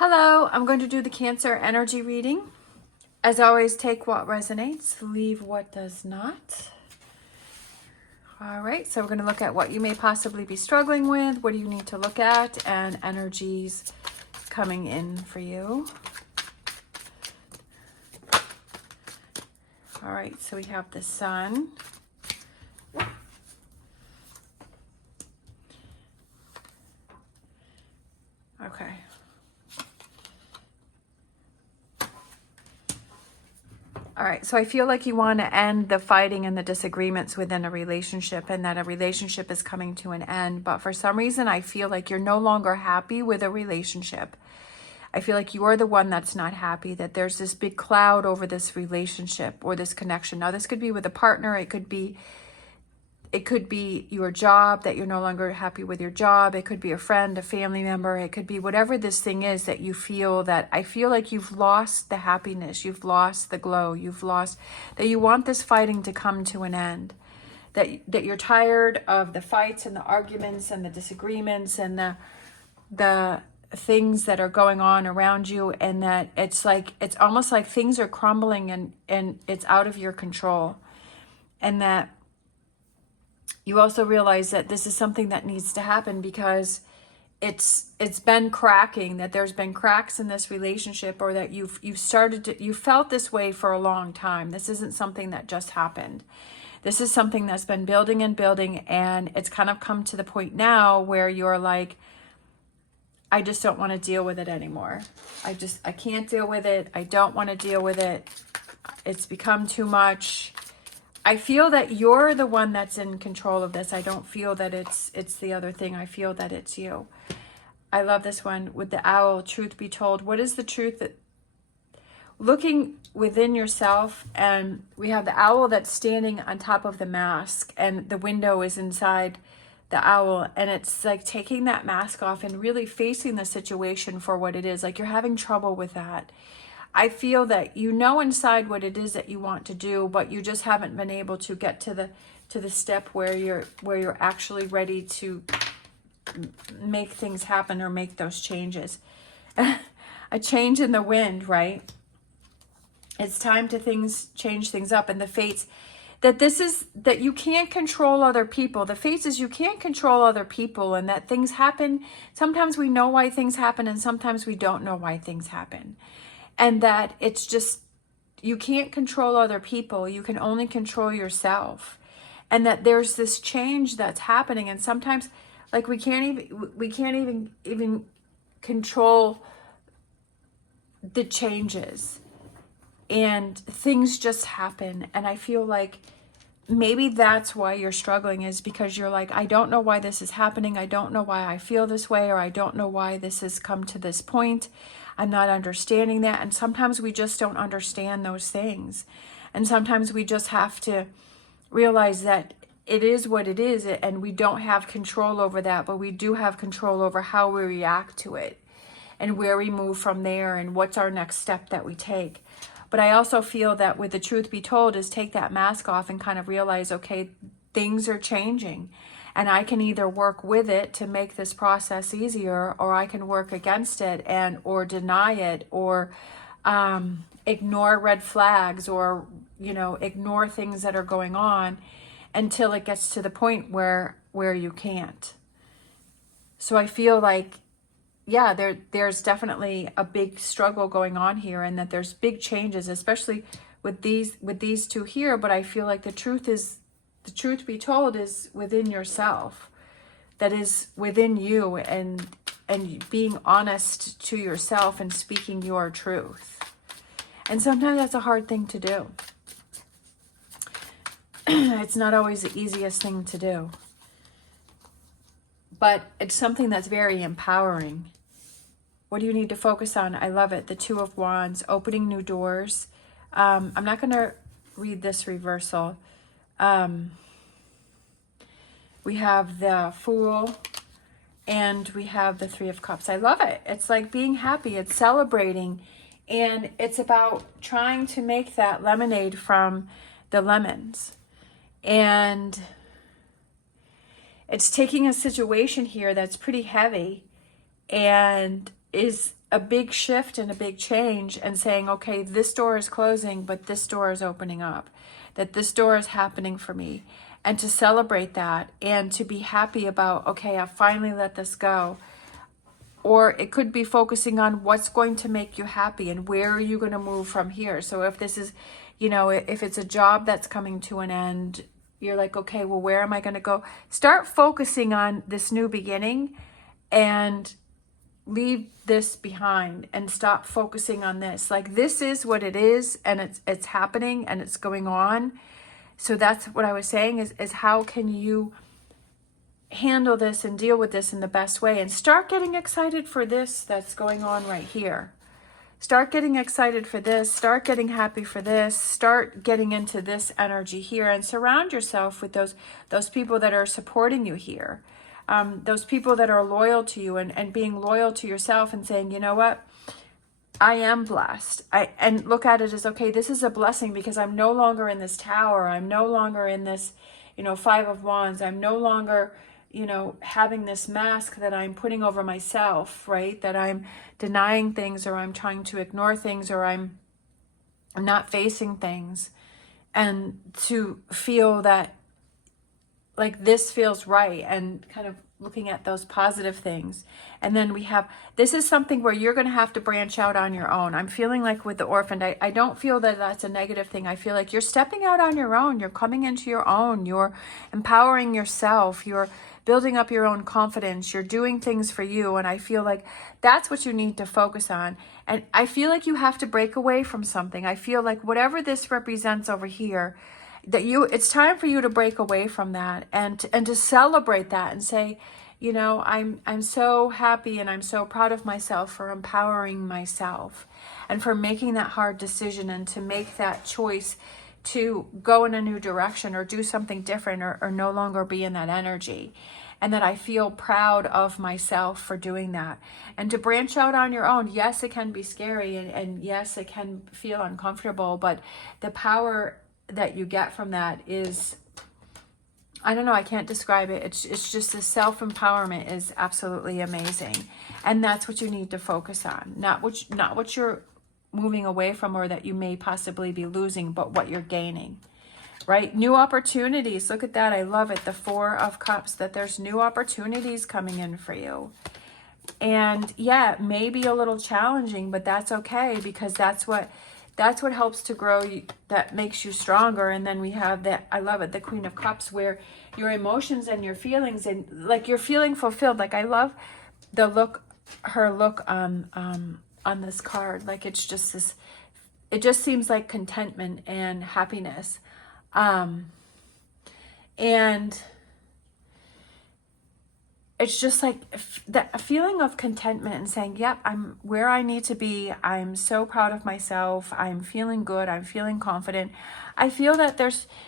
Hello, I'm going to do the Cancer energy reading. As always, take what resonates, leave what does not. All right, so we're going to look at what you may possibly be struggling with, what do you need to look at, and energies coming in for you. All right, so we have the Sun. Okay. All right, so I feel like you want to end the fighting and the disagreements within a relationship, and that a relationship is coming to an end. But for some reason, I feel like you're no longer happy with a relationship. I feel like you're the one that's not happy, that there's this big cloud over this relationship or this connection. Now, this could be with a partner. It could be your job, that you're no longer happy with your job. It could be a friend, a family member. It could be whatever this thing is that you feel that I feel like you've lost the happiness. You've lost the glow. You've lost that you want this fighting to come to an end. That you're tired of the fights and the arguments and the disagreements and the things that are going on around you, and that it's almost like things are crumbling and it's out of your control. And that you also realize that this is something that needs to happen because it's been cracking, that there's been cracks in this relationship, or that you felt this way for a long time. This isn't something that just happened. This is something that's been building and building, and it's kind of come to the point now where you're like, I just don't want to deal with it anymore. I can't deal with it. I don't want to deal with it. It's become too much. I feel that you're the one that's in control of this. I don't feel that it's the other thing. I feel that it's you. I love this one with the owl. Truth be told, what is the truth? That looking within yourself, and we have the owl that's standing on top of the mask, and the window is inside the owl, and it's like taking that mask off and really facing the situation for what it is. Like, you're having trouble with that. I feel that you know inside what it is that you want to do, but you just haven't been able to get to the step where you're actually ready to make things happen or make those changes. A change in the wind, right? It's time to change things up. And the fates, that you can't control other people. The fates is you can't control other people, and that things happen. Sometimes we know why things happen, and sometimes we don't know why things happen. And that it's just, you can't control other people. You can only control yourself. And that there's this change that's happening. And sometimes, like, we can't even control the changes. And things just happen. And I feel like maybe that's why you're struggling, is because you're like, I don't know why this is happening. I don't know why I feel this way, or I don't know why this has come to this point. I'm not understanding that. And sometimes we just don't understand those things. And sometimes we just have to realize that it is what it is, and we don't have control over that, but we do have control over how we react to it and where we move from there and what's our next step that we take. But I also feel that with the truth be told is take that mask off and kind of realize, okay, things are changing. And I can either work with it to make this process easier, or I can work against it or deny it, or ignore red flags, or, ignore things that are going on until it gets to the point where you can't. So I feel like, yeah, there's definitely a big struggle going on here, and that there's big changes, especially with these two here. But I feel like the truth be told is within yourself, that is within you, and being honest to yourself and speaking your truth. And sometimes that's a hard thing to do. It's not always the easiest thing to do, but it's something that's very empowering. What do you need to focus on? I love it. The Two of Wands, opening new doors. I'm not going to read this reversal. We have the Fool, and we have the Three of Cups. I love it. It's like being happy. It's celebrating. And it's about trying to make that lemonade from the lemons. And it's taking a situation here that's pretty heavy and is a big shift and a big change and saying, okay, this door is closing, but this door is opening up, that this door is happening for me, and to celebrate that and to be happy about, okay, I finally let this go. Or it could be focusing on what's going to make you happy and where are you going to move from here. So if this is, if it's a job that's coming to an end, you're like, okay, well, where am I going to go? Start focusing on this new beginning and leave this behind and stop focusing on this. Like, this is what it is, and it's happening and it's going on. So that's what I was saying is how can you handle this and deal with this in the best way, and start getting excited for this that's going on right here. Start getting excited for this, start getting happy for this, start getting into this energy here, and surround yourself with those people that are supporting you here. Those people that are loyal to you, and being loyal to yourself and saying, you know what, I am blessed. And look at it as, okay, this is a blessing because I'm no longer in this tower. I'm no longer in this, Five of Wands. I'm no longer, having this mask that I'm putting over myself, right? That I'm denying things, or I'm trying to ignore things, or I'm not facing things. And to feel that, like, this feels right, and kind of looking at those positive things. And then we have, this is something where you're going to have to branch out on your own. I'm feeling like with the orphaned, I don't feel that that's a negative thing. I feel like you're stepping out on your own. You're coming into your own. You're empowering yourself. You're building up your own confidence. You're doing things for you. And I feel like that's what you need to focus on. And I feel like you have to break away from something. I feel like whatever this represents over here, that it's time for you to break away from that and to celebrate that and say, I'm so happy and I'm so proud of myself for empowering myself and for making that hard decision and to make that choice to go in a new direction or do something different, or no longer be in that energy. And that I feel proud of myself for doing that. And to branch out on your own, yes, it can be scary, and yes, it can feel uncomfortable, but the power that you get from that is, I don't know, I can't describe it. It's just the self-empowerment is absolutely amazing. And that's what you need to focus on. Not what you're moving away from, or that you may possibly be losing, but what you're gaining. Right? New opportunities. Look at that. I love it. The Four of Cups, that there's new opportunities coming in for you. And yeah, it may be a little challenging, but that's okay, because that's what helps to grow you, that makes you stronger. And then we have that, I love it, the Queen of Cups, where your emotions and your feelings, and like you're feeling fulfilled. Like, I love her look on this card. Like, it's just this, it just seems like contentment and happiness. And it's just like that feeling of contentment and saying, yep, I'm where I need to be. I'm so proud of myself. I'm feeling good. I'm feeling confident. I feel that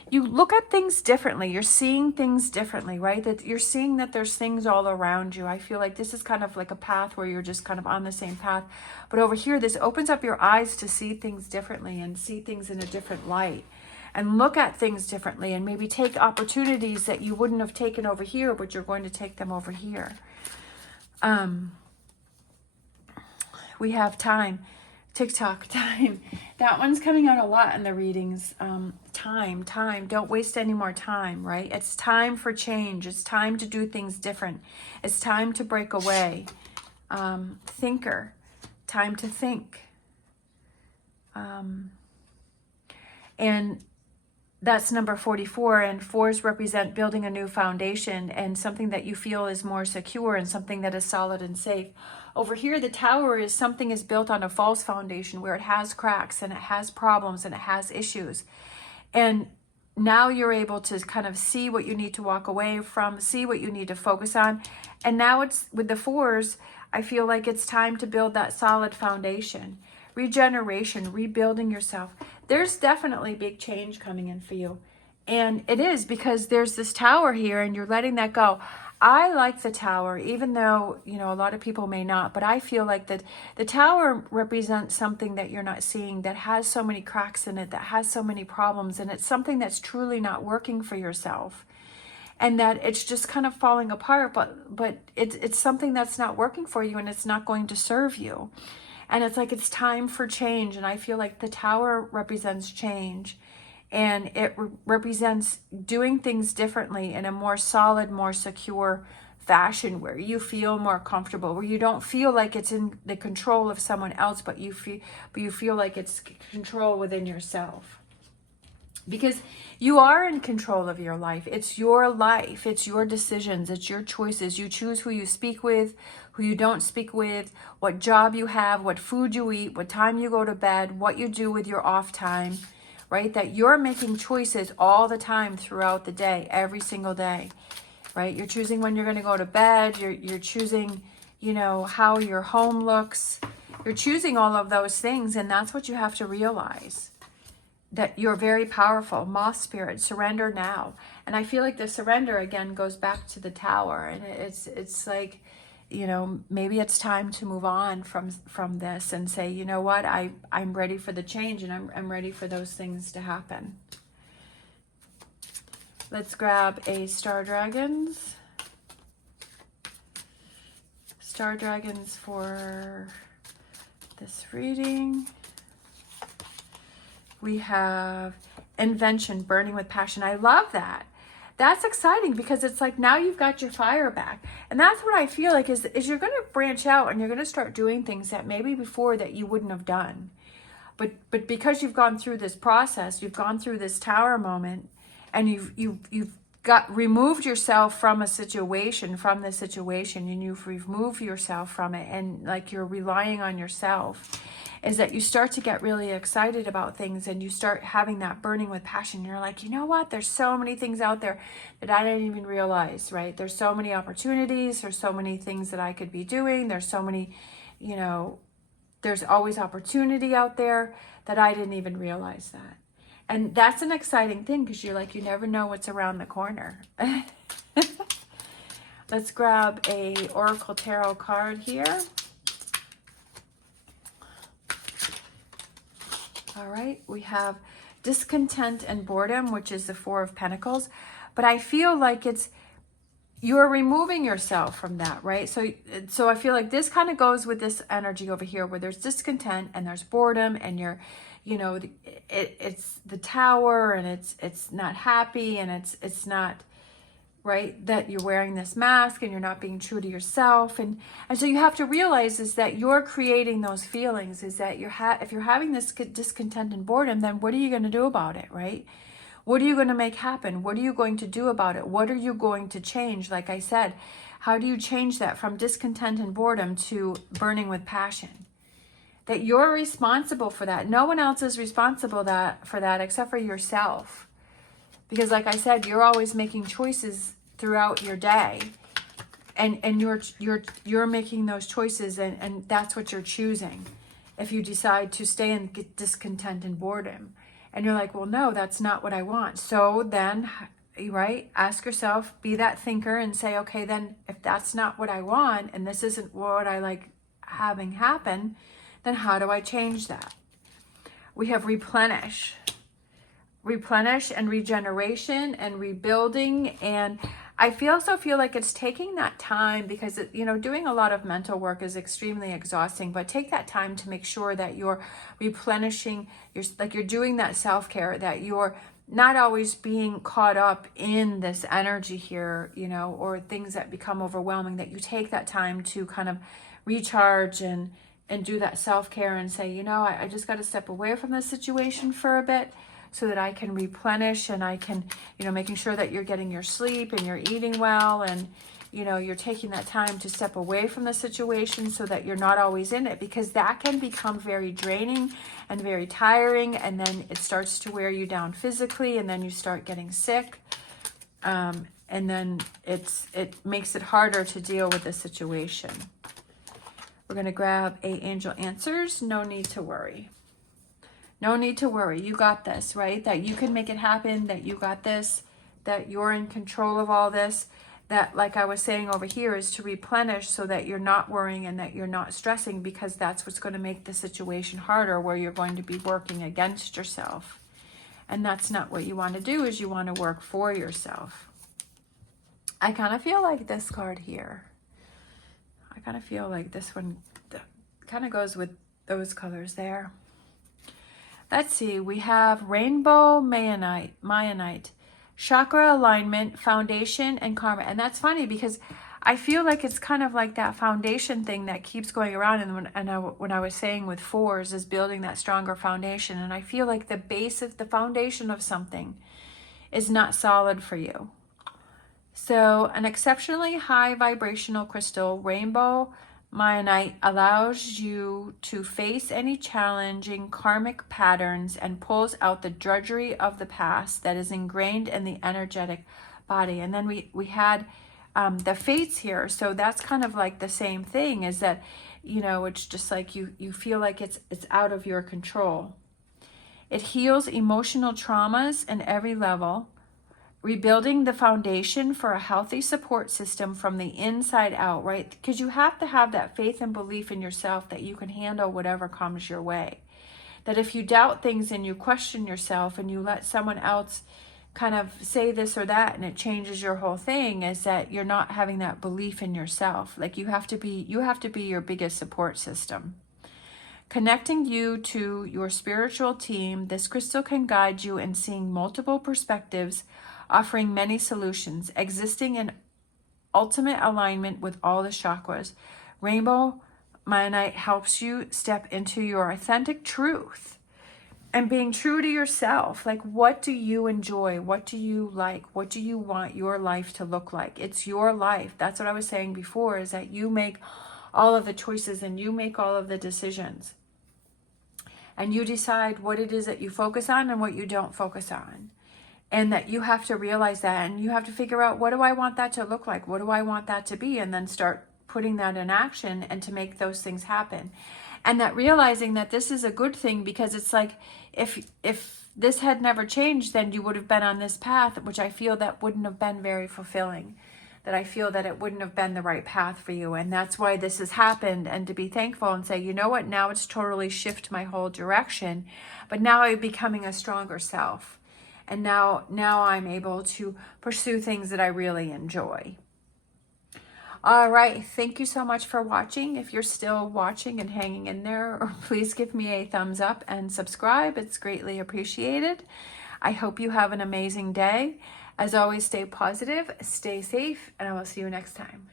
you look at things differently. You're seeing things differently, right? That you're seeing that there's things all around you. I feel like this is kind of like a path where you're just kind of on the same path. But over here, this opens up your eyes to see things differently and see things in a different light. And look at things differently, and maybe take opportunities that you wouldn't have taken over here, but you're going to take them over here. We have time. TikTok, time. That one's coming out a lot in the readings. Time. Don't waste any more time, right? It's time for change. It's time to do things different. It's time to break away. Thinker. Time to think. And that's number 44, and 4s represent building a new foundation and something that you feel is more secure and something that is solid and safe. Over here, the Tower is something is built on a false foundation where it has cracks and it has problems and it has issues. And now you're able to kind of see what you need to walk away from, see what you need to focus on. And now it's with the 4s, I feel like it's time to build that solid foundation. Regeneration, rebuilding yourself. There's definitely big change coming in for you. And it is because there's this Tower here and you're letting that go. I like the Tower, even though, a lot of people may not, but I feel like that the Tower represents something that you're not seeing, that has so many cracks in it, that has so many problems, and it's something that's truly not working for yourself. and that it's just kind of falling apart, but it's something that's not working for you, and it's not going to serve you. And it's like, it's time for change. And I feel like the Tower represents change, and it represents doing things differently in a more solid, more secure fashion, where you feel more comfortable, where you don't feel like it's in the control of someone else, but you feel like it's control within yourself. Because you are in control of your life. It's your life. It's your decisions. It's your choices. You choose who you speak with, who you don't speak with, what job you have, what food you eat, what time you go to bed, what you do with your off time, right? That you're making choices all the time throughout the day, every single day, right? You're choosing when you're going to go to bed. You're choosing, you know, how your home looks. You're choosing all of those things, and that's what you have to realize. That you're very powerful. Moth spirit, surrender now. And I feel like the surrender again goes back to the Tower, and it's like, you know, maybe it's time to move on from this and say, you know what, I'm ready for the change, and I'm ready for those things to happen. Let's grab a Star Dragons. Star Dragons for this reading. We have invention, burning with passion. I love that. That's exciting, because it's like now you've got your fire back. And that's what I feel like is you're going to branch out, and you're going to start doing things that maybe before that you wouldn't have done. But because you've gone through this process, you've gone through this Tower moment, and you've got removed yourself from a situation, from the situation, and you've removed yourself from it, and like you're relying on yourself, is that you start to get really excited about things, and you start having that burning with passion. You're like, you know what? There's so many things out there that I didn't even realize, right? There's so many opportunities. There's so many things that I could be doing. There's so many, you know, there's always opportunity out there that I didn't even realize that. And that's an exciting thing, because you're like, you never know what's around the corner. Let's grab a Oracle Tarot card here. All right, we have discontent and boredom, which is the Four of Pentacles. But I feel like you're removing yourself from that, right? So I feel like this kind of goes with this energy over here, where there's discontent and there's boredom, and you're, you know, it's the Tower, and it's not happy, and it's not, right, that you're wearing this mask and you're not being true to yourself, and so you have to realize is that you're creating those feelings, is that if you're having this discontent and boredom, then what are you going to do about it, right? What are you going to make happen? What are you going to do about it? What are you going to change? Like I said, how do you change that from discontent and boredom to burning with passion? That you're responsible for that. No one else is responsible for that except for yourself. Because like I said, you're always making choices throughout your day, and you're making those choices, and that's what you're choosing. If you decide to stay in discontent and boredom, and you're like, well, no, that's not what I want. So then, right, ask yourself, be that thinker, and say, okay, then if that's not what I want, and this isn't what I like having happen, then how do I change that? We have replenish and regeneration and rebuilding. And I also feel like it's taking that time, because you know, doing a lot of mental work is extremely exhausting, but take that time to make sure that you're replenishing, you're doing that self-care, that you're not always being caught up in this energy here, you know, or things that become overwhelming, that you take that time to kind of recharge and do that self-care, and say, you know, I just got to step away from this situation for a bit, so that I can replenish, and I can, you know, making sure that you're getting your sleep and you're eating well, and, you know, you're taking that time to step away from the situation so that you're not always in it, because that can become very draining and very tiring, and then it starts to wear you down physically, and then you start getting sick, and then it makes it harder to deal with the situation. We're going to grab a Angel Answers. No need to worry. No need to worry. You got this, right? That you can make it happen, that you got this, that you're in control of all this. That, like I was saying over here, is to replenish, so that you're not worrying and that you're not stressing, because that's what's going to make the situation harder, where you're going to be working against yourself. And that's not what you want to do, is you want to work for yourself. I kind of feel like this card here. I kind of feel like this one kind of goes with those colors there. Let's see, we have Rainbow Mayanite, Chakra Alignment, Foundation, and Karma. And that's funny because I feel like it's kind of like that foundation thing that keeps going around. And when I was saying with fours is building that stronger foundation. And I feel like the base of the foundation of something is not solid for you. So an exceptionally high vibrational crystal, Rainbow Mayanite, allows you to face any challenging karmic patterns and pulls out the drudgery of the past that is ingrained in the energetic body. And then we had the fates here. So that's kind of like the same thing, is that, you know, it's just like you feel like it's out of your control. It heals emotional traumas in every level, rebuilding the foundation for a healthy support system from the inside out, right? Because you have to have that faith and belief in yourself that you can handle whatever comes your way. That if you doubt things and you question yourself and you let someone else kind of say this or that and it changes your whole thing, is that you're not having that belief in yourself. Like you have to be your biggest support system. Connecting you to your spiritual team, this crystal can guide you in seeing multiple perspectives, offering many solutions, existing in ultimate alignment with all the chakras. Rainbow Mayanite helps you step into your authentic truth and being true to yourself. Like, what do you enjoy? What do you like? What do you want your life to look like? It's your life. That's what I was saying before, is that you make all of the choices and you make all of the decisions. And you decide what it is that you focus on and what you don't focus on. And that you have to realize that, and you have to figure out, what do I want that to look like? What do I want that to be? And then start putting that in action and to make those things happen. And that realizing that this is a good thing, because it's like, if this had never changed, then you would have been on this path, which I feel that wouldn't have been very fulfilling. That I feel that it wouldn't have been the right path for you. And that's why this has happened. And to be thankful and say, you know what, now it's totally shifted my whole direction. But now I'm becoming a stronger self. And now I'm able to pursue things that I really enjoy. All right. Thank you so much for watching. If you're still watching and hanging in there, please give me a thumbs up and subscribe. It's greatly appreciated. I hope you have an amazing day. As always, stay positive, stay safe, and I will see you next time.